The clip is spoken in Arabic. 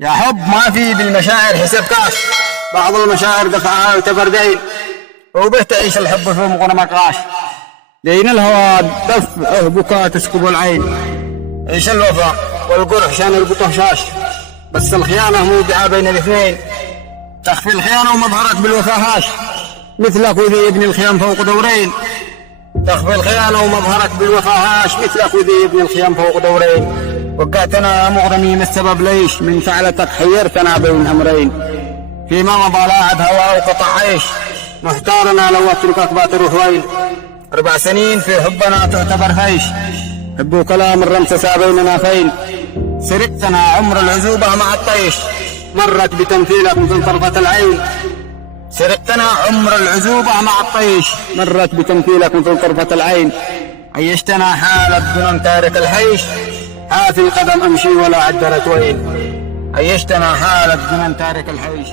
يا حب ما في بالمشاعر حسب كاش، بعض المشاعر دفعها وتبردين، وبه تعيش الحب في مغرم قاش. دين الهوى دفع بكاء تسكب العين، عيش الوفاء والقرح شان يربطه شاش، بس الخيانة موقعة بين الاثنين، تخفي الخيانة ومظهرك بالوفاء هاش، مثلك وذي ابن الخيام فوق دورين، تخفي الخيانة ومظهرك بالوفاء هاش، مثلك وذي ابن الخيام فوق دورين. وقعتنا مغرمي من السبب ليش، من فعلتك حيرتنا بين أمرين، فيما مضى لاعب هوا وقطع عيش، محتارنا لو اتركك بتروح وين. 4 سنين في حبنا تعتبر فيش، حب كلام الرمسة بيننا فين، سرقتنا عمر العزوبة مع الطيش، مرت بتمثيلك مثل طرفة العين، سرقتنا عمر العزوبة مع الطيش، مرت بتمثيلك مثل طرفة العين. عيشتنا حالة دون تارك الحيش، حافي القدم أمشي ولا عدلت وين، عيشتنا حالة دون تارك الحيش.